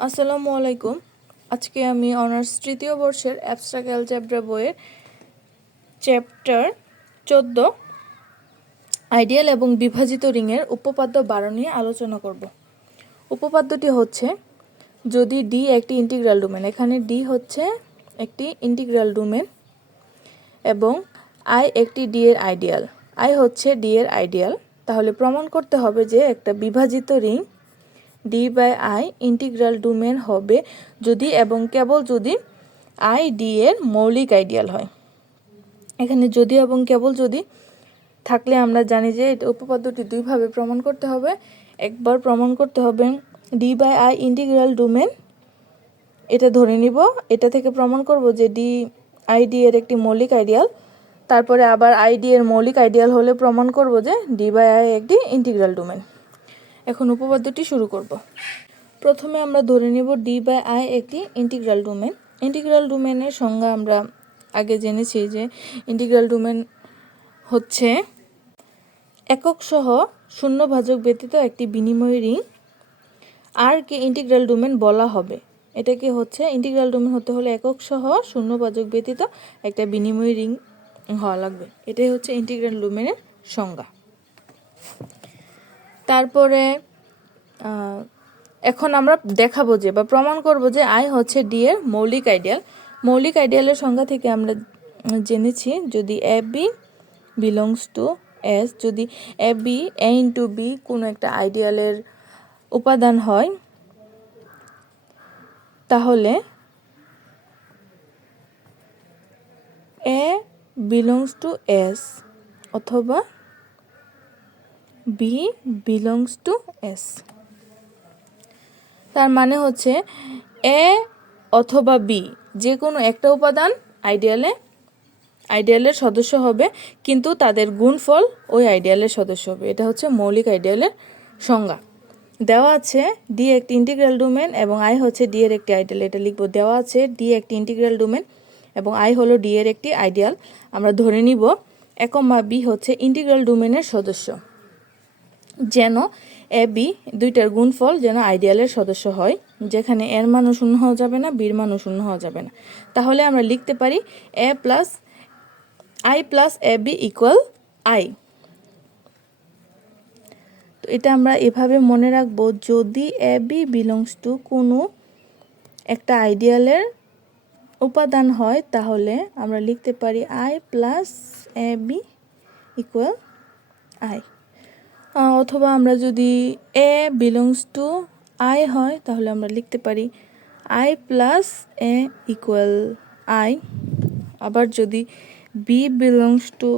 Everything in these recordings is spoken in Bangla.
আসসালামু আলাইকুম। আজকে আমি অনার্স তৃতীয় বর্ষের অ্যাবস্ট্রাক্ট অ্যালজেব্রা বইয়ের চ্যাপ্টার চোদ্দ আইডিয়াল এবং বিভাজিত রিংয়ের উপপাদ্য বারো নিয়ে আলোচনা করব। উপপাদ্যটি হচ্ছে, যদি ডি একটি ইন্টিগ্রাল ডোমেন এখানে ডি হচ্ছে একটি ইন্টিগ্রাল ডোমেন এবং আই একটি ডি এর আইডিয়াল আই হচ্ছে ডি এর আইডিয়াল তাহলে প্রমাণ করতে হবে যে একটা বিভাজিত ring D by I integral domain হবে যদি এবং কেবল যদি আই ডি এর মৌলিক আইডিয়াল হয়। এখানে যদি এবং কেবল যদি থাকলে আমরা জানি যে এটা উপপাদ্যটি দুইভাবে প্রমাণ করতে হবে। একবার প্রমাণ করতে হবে D by I integral domain এটা ধরে নিব। এটা থেকে প্রমাণ করব যে ডি আইডি এর একটি মৌলিক আইডিয়াল তারপরে আবার আইডি এর মৌলিক আইডিয়াল হলে প্রমাণ করব যে ডি বাই আই একটি ইন্টিগ্রাল ডোমেন এখন উপপাদ্যটি শুরু করব। প্রথমে আমরা ধরে নেব ডি বাই আই একটি ইন্টিগ্রাল ডোমেন ইন্টিগ্রাল ডোমেনের সংজ্ঞা আমরা আগে জেনেছি যে ইন্টিগ্রাল ডোমেন হচ্ছে একক সহ শূন্য ভাজক ব্যতীত একটি বিনিময় রিং আর কে ইন্টিগ্রাল ডোমেন বলা হবে। এটাকে হচ্ছে ইন্টিগ্রাল ডোমেন হতে হলে একক সহ শূন্য ভাজক ব্যতীত একটা বিনিময় রিং হওয়া লাগবে। এটাই হচ্ছে ইন্টিগ্রাল ডোমেনের সংজ্ঞা। তারপরে এখন আমরা দেখাবো যে বা প্রমাণ করব যে আই হচ্ছে ডি এর মৌলিক আইডিয়াল। মৌলিক আইডিয়ালের সংজ্ঞা থেকে আমরা জেনেছি যদি A B belongs to S, যদি A B A into B কোনো একটা আইডিয়ালের উপাদান হয়, তাহলে এ বিলংস টু এস অথবা বি বিলংস টু এস তার মানে হচ্ছে এ অথবা বি যে কোনো একটা উপাদান আইডিয়ালে আইডিয়ালের সদস্য হবে, কিন্তু তাদের গুণফল ওই আইডিয়ালের সদস্য হবে। এটা হচ্ছে মৌলিক আইডিয়ালের সংজ্ঞা। দেওয়া আছে ডি একটি ইন্টিগ্রাল ডোমেন এবং আই হচ্ছে ডি এর একটি আইডিয়াল এটা লিখব, দেওয়া আছে ডি একটি ইন্টিগ্রাল ডোমেন এবং আই হলো ডি এর একটি আইডিয়াল আমরা ধরে নিব একমা বি হচ্ছে ইন্টিগ্রাল ডোমেনের সদস্য। যেন এ, বি দুইটার গুণফল যেন আইডিয়ালের সদস্য হয়, যেখানে এর মানও শূন্য হওয়া যাবে না, বির মানও শূন্য হওয়া যাবে না। তাহলে আমরা লিখতে পারি A plus I plus A B equal I. তো এটা আমরা এভাবে মনে রাখব, যদি এ বি বিলংস টু কোনো একটা আইডিয়ালের উপাদান হয়, তাহলে আমরা লিখতে পারি I plus A B equal I. অথবা আমরা যদি এ বিলংস টু আই হয়, তাহলে আমরা লিখতে পারি I plus A equal I আবার যদি বি বিলংস টু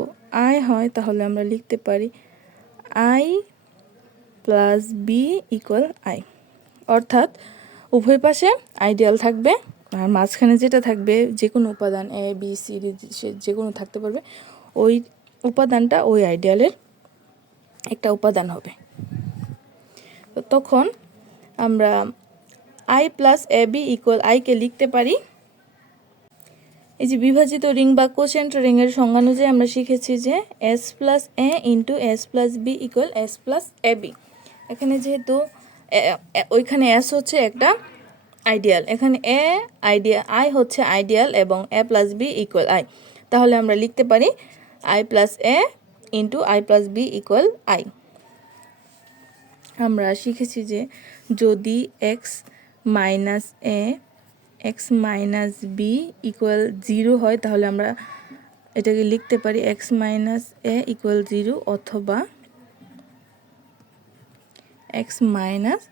আই হয়, তাহলে আমরা লিখতে পারি I plus B equal I অর্থাৎ উভয় পাশে আইডিয়াল থাকবে, আর মাঝখানে যেটা থাকবে যে কোনো উপাদান এ বি সি ডি যে কোনো থাকতে পারবে, ওই উপাদানটা ওই আইডিয়ালের একটা উপাদান হবে। তো তখন আমরা I plus A B equal আইকে লিখতে পারি। এই যে বিভাজিত রিং বা কোশেন্ট রিংয়ের সংজ্ঞা অনুযায়ী আমরা শিখেছি যে S plus A into S plus B equal S plus A B এখানে যেহেতু ওইখানে এস হচ্ছে একটা আইডিয়াল এখানে এ আইডিয়া আই হচ্ছে আইডিয়াল এবং A plus B equal I তাহলে আমরা লিখতে পারি I plus A into I plus B equal I আমরা শিখেছি যে যদি X minus A X minus B equal zero হয়, তাহলে আমরা এটাকে লিখতে পারি X minus A equal zero অথবা X minus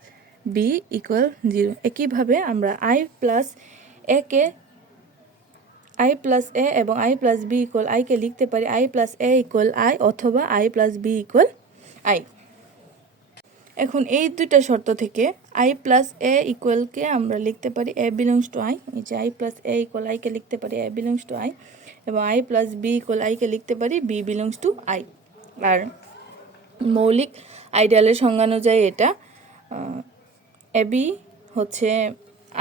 B equal zero একইভাবে আমরা আই প্লাস একে আই প্লাস এ এবং আই প্লাস বি ইকুয়াল আইকে লিখতে পারি I plus A equal I অথবা I plus B equal I এখন এই দুইটা শর্ত থেকে আই প্লাস এ ইকুয়ালকে আমরা লিখতে পারি এ বিলংস টু আই এই যে আই প্লাস এ ইকুয়াল আইকে লিখতে পারি এ বিলংস টু আই এবং আই প্লাস বি ইকুয়াল আইকে লিখতে পারি বি বিলংস টু আই আর মৌলিক আইডিয়ালের সংজ্ঞা অনুযায়ী এটা এ বি হচ্ছে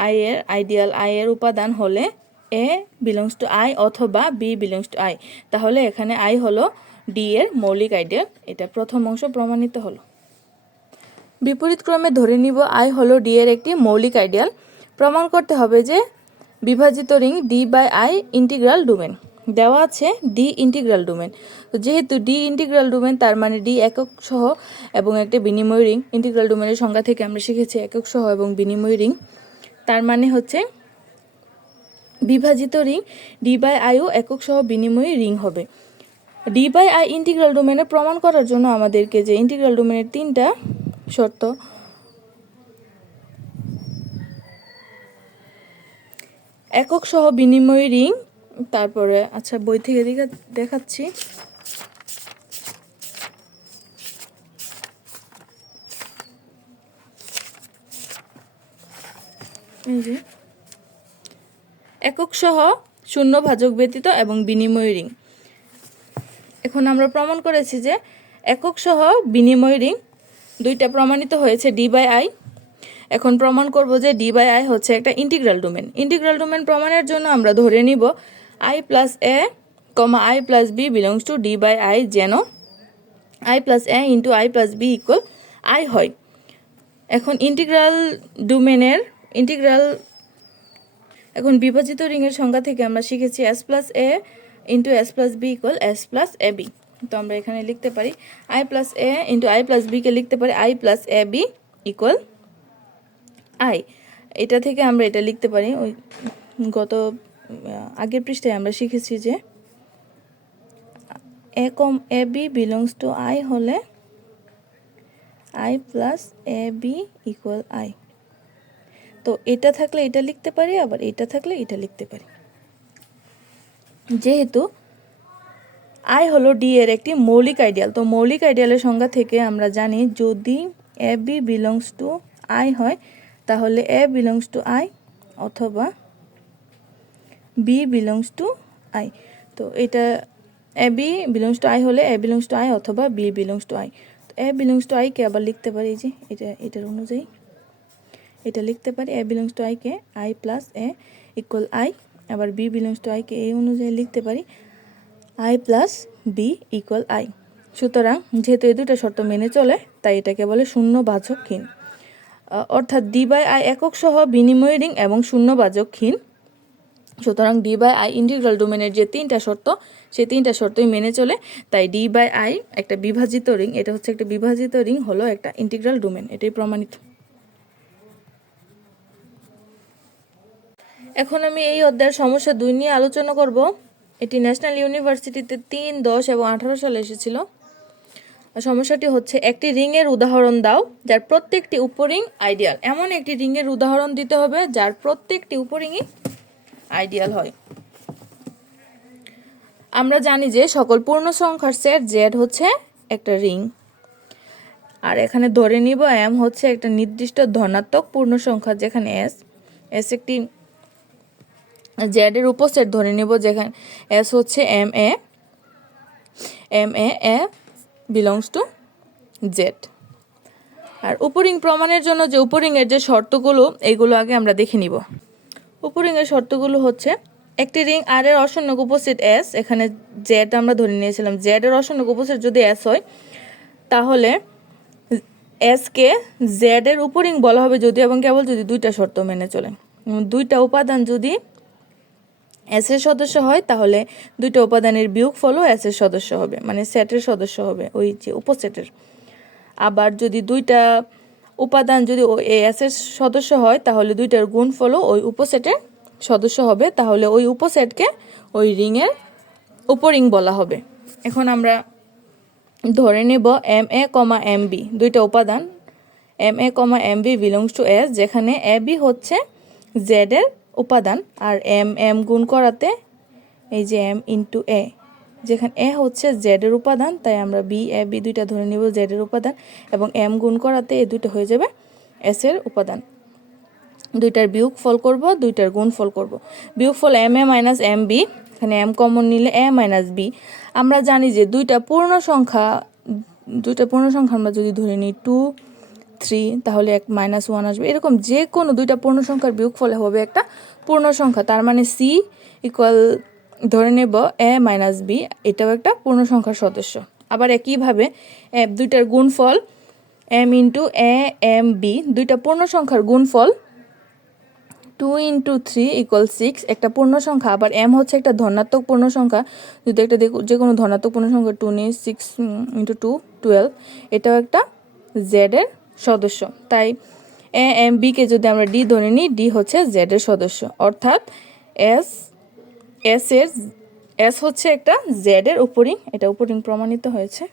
আই এর আইডিয়াল আই এর উপাদান হলে এ বিলংস টু আই অথবা বি বিলংস টু আই তাহলে এখানে আই হলো ডি এর মৌলিক আইডিয়াল। এটা প্রথম অংশ প্রমাণিত হলো। বিপরীত ক্রমে ধরে নিব আই হলো ডি এর একটি মৌলিক আইডিয়াল। প্রমাণ করতে হবে যে বিভাজিত ring D by I integral domain দেওয়া আছে ডি ইন্টিগ্রাল ডোমেন তো যেহেতু ডি ইন্টিগ্রাল ডোমেন তার মানে ডি একক সহ এবং একটা বিনিময় রিং ইন্টিগ্রাল ডোমেনের সংজ্ঞা থেকে আমরা শিখেছি একক সহ এবং বিনিময় রিং তার মানে হচ্ছে বিভাজিত রিং ডি বাই আইও একক সহ বিনিময়ী রিং হবে। ডি বাই আই ইন্টিগ্রাল ডোমেনে প্রমাণ করার জন্য আমাদেরকে যে ইন্টিগ্রাল ডোমেনের তিনটা শর্ত একক সহ বিনিময় রিং, তারপরে আচ্ছা বই থেকে দেখা- দেখাচ্ছি। এই যে। একক সহ শূন্য ভাজক ব্যতীত এবং বিনিময় রিং। এখন আমরা প্রমাণ করেছি যে একক সহ বিনিময় রিং দুইটা প্রমাণিত হয়েছে ডি বাই আই এখন প্রমাণ করব যে ডি বাই আই হচ্ছে একটা ইন্টিগ্রাল ডোমেন ইন্টিগ্রাল ডোমেন প্রমাণের জন্য আমরা ধরে নিব I plus A comma I plus B belongs to D by I যেন I plus A into I plus B equal I হয়। এখন ইন্টিগ্রাল ডোমেনের ইন্টিগ্রাল এখন বিভাজিত রিংয়ের সংখ্যা থেকে আমরা শিখেছি S plus A into S plus B equal S plus A B তো আমরা এখানে লিখতে পারি I plus A into I plus বিকে লিখতে পারি I plus A B equal I এটা থেকে আমরা এটা লিখতে পারি। ওই গত আগের পৃষ্ঠায় আমরা শিখেছি যে A comma A B belongs to I হলে I plus A B equal I তো এটা থাকলে এটা লিখতে পারি, আবার এটা থাকলে এটা লিখতে পারি। যেহেতু আই হলো ডি এর একটি মৌলিক আইডিয়াল, তো মৌলিক আইডিয়ালের সংজ্ঞা থেকে আমরা জানি যদি A B belongs to I হয়, তাহলে এ বিলংস টু আই অথবা বি বিলংস টু আই তো এটা A B belongs to I হলে এ বিলংস টু আই অথবা বি বিলংস টু আই তো এ বিলংস টু আইকে আবার লিখতে পারি যে, এটা, এটার অনুযায়ী। এটা লিখতে পারি এ বিলংস টু আইকে I plus A equal I আবার বি বিলংস টু আইকে এই অনুযায়ী লিখতে পারি I plus B equal I সুতরাং যেহেতু এই দুটো শর্ত মেনে চলে তাই এটাকে বলে শূন্য বাচকহীন আহ, অর্থাৎ ডি বাই আই একক সহ বিনিময় রিং এবং শূন্য বাচকহীন সুতরাং ডি বাই আই ইন্টিগ্রাল ডোমেনের যে তিনটা শর্ত সেই তিনটা শর্তই মেনে চলে। তাই ডি বাই আই একটা বিভাজিত রিং এটা হচ্ছে একটা বিভাজিত রিং হলো একটা ইন্টিগ্রাল ডোমেন এটাই প্রমাণিত। এখন আমি এই অধ্যায়ের সমস্যা দুই নিয়ে আলোচনা করব। এটি ন্যাশনাল ইউনিভার্সিটিতে তিন, দশ এবং আঠারো সালে এসেছিল। সমস্যাটি হচ্ছে, একটি রিংয়ের উদাহরণ দাও, যার প্রত্যেকটি উপরিং আইডিয়াল। এমন একটি রিংয়ের উদাহরণ দিতে হবে, যার প্রত্যেকটি উপরিংই আইডিয়াল হয়। আমরা জানি যে সকল পূর্ণ সংখ্যার সেট জেড হচ্ছে একটা রিং। আর এখানে ধরে নিব এম হচ্ছে একটা নির্দিষ্ট ধনাত্মক পূর্ণ সংখ্যা যেখানে এস এস একটি জেড এর উপসেট ধরে নিব যেখানে এস হচ্ছে M A M A A belongs to Z আর উপরিং প্রমাণের জন্য যে উপরিংয়ের যে শর্তগুলো এইগুলো আগে আমরা দেখে নিব। উপরিংয়ের শর্তগুলো হচ্ছে, একটি রিং আর এর অসন্নক উপস্থিত এস এখানে জেড আমরা ধরে নিয়েছিলাম। জেড এর অসন্নক উপস্থিত যদি এস হয়, তাহলে এসকে জেড এর উপরিং বলা হবে যদি, এবং কেবল যদি দুইটা শর্ত মেনে চলে। দুইটা উপাদান যদি এর সদস্য হয়, তাহলে দুইটা উপাদানের বিয়োগ ফলও এর সদস্য হবে মানে সেটের সদস্য হবে ওই যে উপসেটের আবার যদি দুইটা উপাদান যদি এস এর সদস্য হয়, তাহলে দুইটার গুণফলও ওই উপসেটের সদস্য হবে, তাহলে ওই উপসেটকে ওই রিংয়ের উপরিং বলা হবে। এখন আমরা ধরে নেব M A comma M B দুইটা উপাদান। M A comma M B belongs to S যেখানে এ বি হচ্ছে জেড এর উপাদান আর এম এম গুণ করাতে এই যে এম ইন্টু এ যেখানে এ হচ্ছে জেড এর উপাদান, তাই আমরা বি এ বি দুইটা ধরে নিব জেড এর উপাদান, এবং এম গুণ করাতে এই দুইটা হয়ে যাবে এস এর উপাদান। দুইটার বিয়োগ ফল করব, দুইটার গুণ ফল করব। বিয়োগ ফল M A minus M B এখানে এম কমন নিলে এ মাইনাস বি আমরা জানি যে দুইটা পূর্ণ সংখ্যা, দুইটা পূর্ণ সংখ্যা আমরা যদি ধরে নিই টু থ্রি তাহলে এক মাইনাস ওয়ান আসবে। এরকম যে কোনো দুইটা পূর্ণ সংখ্যার বিয়োগ ফলে হবে একটা পূর্ণ সংখ্যা। তার মানে সি ইকুয়াল ধরে নেব এ মাইনাস বি এটাও একটা পূর্ণ সংখ্যার সদস্য। আবার একইভাবে দুইটার গুণফল M into A M B দুইটা পূর্ণ সংখ্যার গুণফল two into three equal six একটা পূর্ণ সংখ্যা। আবার এম হচ্ছে একটা ধনাত্মক পূর্ণ সংখ্যা। যদি একটা যে কোনো ধনাত্মক পূর্ণ সংখ্যা টু নিয়ে সিক্স ইন্টু টু টুয়েলভ এটাও একটা জেডের সদস্য। তাই এ, এম বিকে যদি আমরা ডি ধরে নিই, ডি হচ্ছে জেডের সদস্য। অর্থাৎ এস এস এর এস হচ্ছে একটা জেডের উপরিং। এটা উপরিং প্রমাণিত হয়েছে।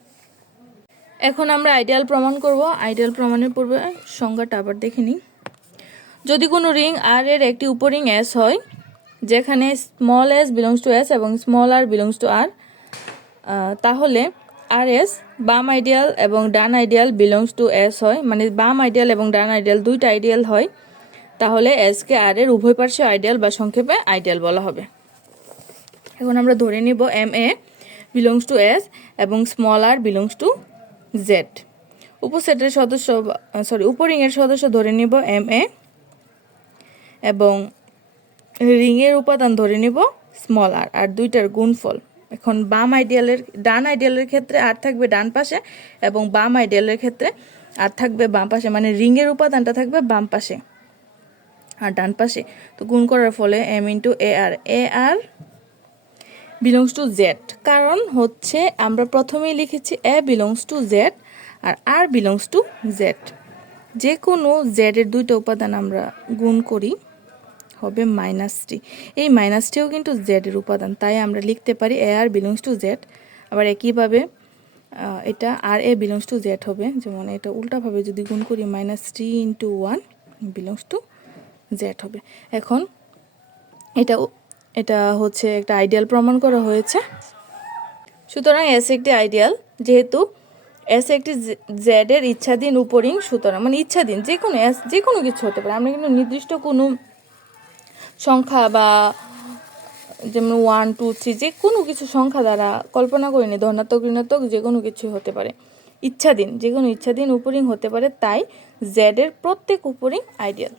এখন আমরা আইডিয়াল প্রমাণ করব। আইডিয়াল প্রমাণের পূর্বে সংজ্ঞাটা আবার দেখে নিই। যদি কোনো রিং আর এর একটি উপরিং এস হয়, যেখানে small S belongs to S এবং small R belongs to R তাহলে আর এস বাম আইডিয়াল এবং ডান আইডিয়াল বিলংস টু এস হয়। মানে বাম আইডিয়াল এবং ডান আইডিয়াল দুইটা আইডিয়াল হয়। তাহলে এসকে আর এর উভয় পার্শ্বে আইডিয়াল বা সংক্ষেপে আইডিয়াল বলা হবে। এখন আমরা ধরে নিব M A belongs to S এবং small R belongs to Z উপসেটের সদস্য সরি উপরিংয়ের সদস্য ধরে নিব এম এ এবং রিংয়ের উপাদান ধরে নিব স্মল আর আর দুইটার গুণফল। এখন বাম আইডিয়ালের ডান আইডিয়ালের ক্ষেত্রে আর থাকবে ডান পাশে এবং বাম আইডিয়ালের ক্ষেত্রে আর থাকবে বাম পাশে মানে রিংয়ের উপাদানটা থাকবে বাম পাশে আর ডান পাশে। তো গুণ করার ফলে M into A R A R belongs to Z কারণ হচ্ছে আমরা প্রথমেই লিখেছি A belongs to Z R R belongs to Z যে কোনো জেডের দুইটা উপাদান আমরা গুণ করি। হবে মাইনাসটি এই মাইনাসটিও কিন্তু জেডের উপাদান, তাই আমরা লিখতে পারি A R belongs to Z আবার একইভাবে এটা R A belongs to Z হবে, যেমন এটা উল্টাভাবে যদি গুণ করি minus three into one belongs to Z হবে। এখন এটা এটা হচ্ছে একটা আইডিয়াল প্রমাণ করা হয়েছে। সুতরাং এস একটি আইডিয়াল যেহেতু এস একটি জেড এর ইচ্ছাধীন উপরিং সুতরাং মানে ইচ্ছাধীন যে কোনো এস যে কোনো কিছু হতে পারে, আমরা কিন্তু নির্দিষ্ট কোনো সংখ্যা বা যেমন ওয়ান টু থ্রি যে কোনো কিছু সংখ্যা দ্বারা কল্পনা করিনি, ধনাত্মক, ঋণাত্মক, যে কোনো কিছু হতে পারে। ইচ্ছাধীন, যে কোনো ইচ্ছাধীন উপরিং হতে পারে, তাই জ্যাডের প্রত্যেক উপরিং আইডিয়াল